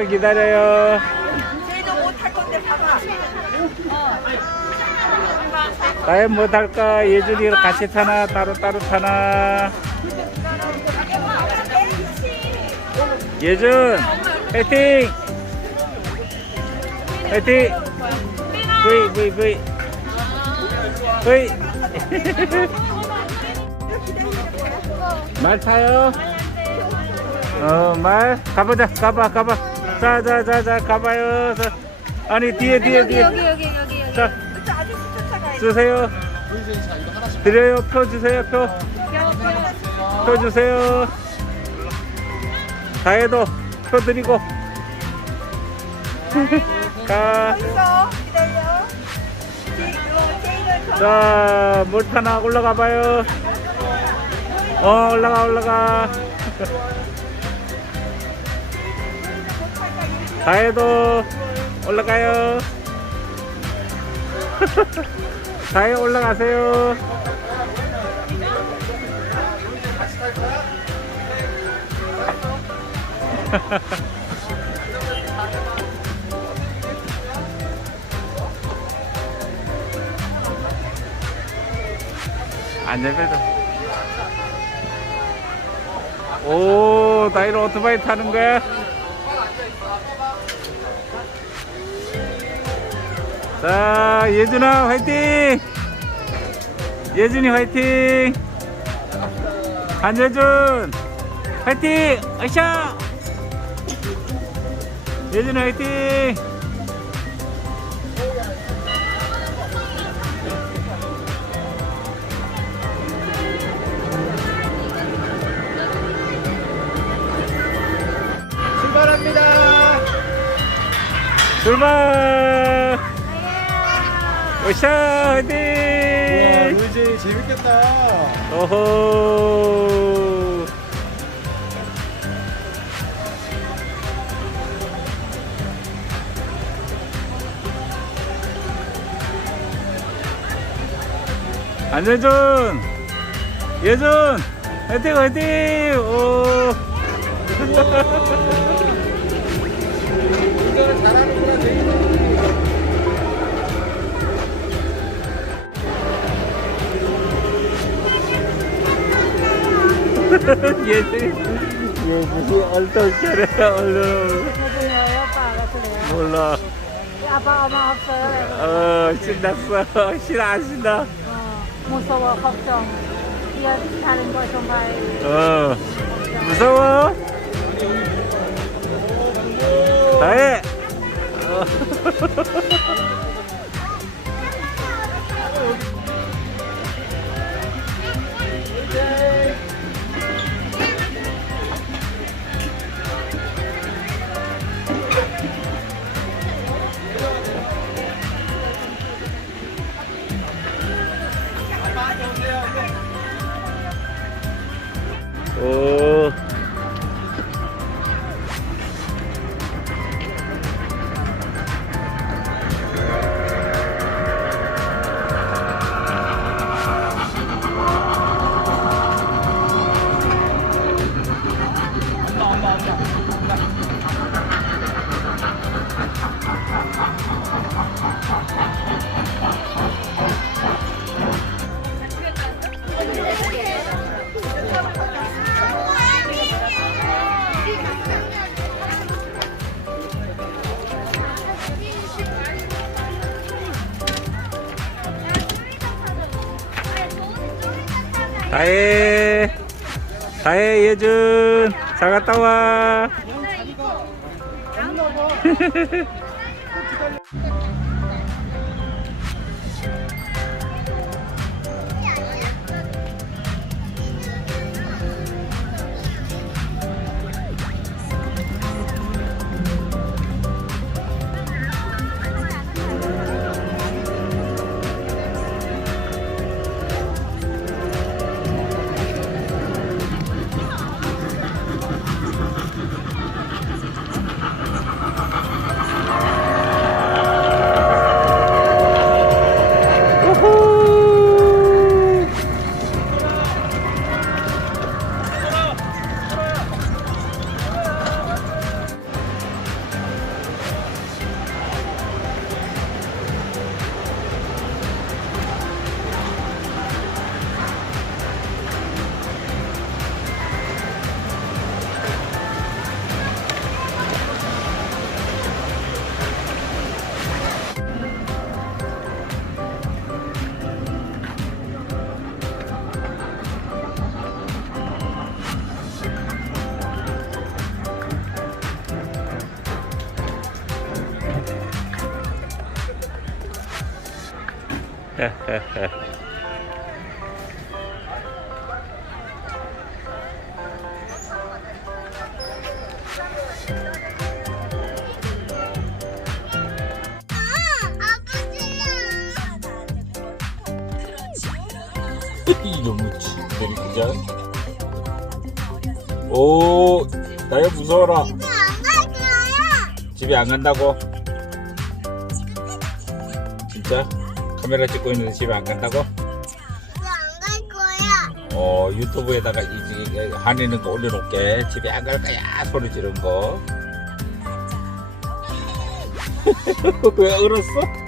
기다려요. 쟤도 못할 건데 봐봐. 과연 못할까? 예준이랑 같이 타나? 따로따로 타나? 예준! 화이팅! 화이팅! V, V, V. V. 말 타요? 어, 말? 가보자, 가봐, 가봐. 자, 자, 자, 자, 가봐요. 자. 아니, 뒤에, 뒤에, 뒤에. 여기 여기 여기 여기 자, 저 아저씨 쫓아가야 돼. 주세요. 드려요. 표 주세요. 표. 표 주세요. 다해도 표 드리고. 가. 있어. 기다려. 자, 물 타나 올라가 봐요. 어, 올라가, 올라가. 다해도 올라가요. 다해 올라가세요. 안전벨트. 오, 나이를 오토바이 타는 거야? 자, 예준아, 화이팅! 예준이 화이팅! 한예준, 화이팅! 으쌰! 예준이 화이팅! 출발합니다. 출발! 으쌰! 와, 화이팅! 루이지 재밌겠다. 오호 안예준 예준 화이팅 화이팅 오 운전을 잘하는구나, 제이도. 무슨 얼떨결에 얼른 누구예요? 아빠가 그래요. 몰라 아빠 엄마 없어요. 어 신났어 신나 안 신나 어, 무서워 걱정. 뛰어 다른 거좀 봐요. 어 무서워 다해 오 다해. 다해 예준. 잘 갔다 와 이놈의 친구들이 그냥. 오 나야 무서워라. 집에 안 간다고. 진짜 카메라 찍고 있는데 집에 안 간다고? 어 유튜브에다가 이, 이, 이 화내는 거 올려놓을게. 집에 안 갈 거야. 소리 지른 거. 왜 울었어?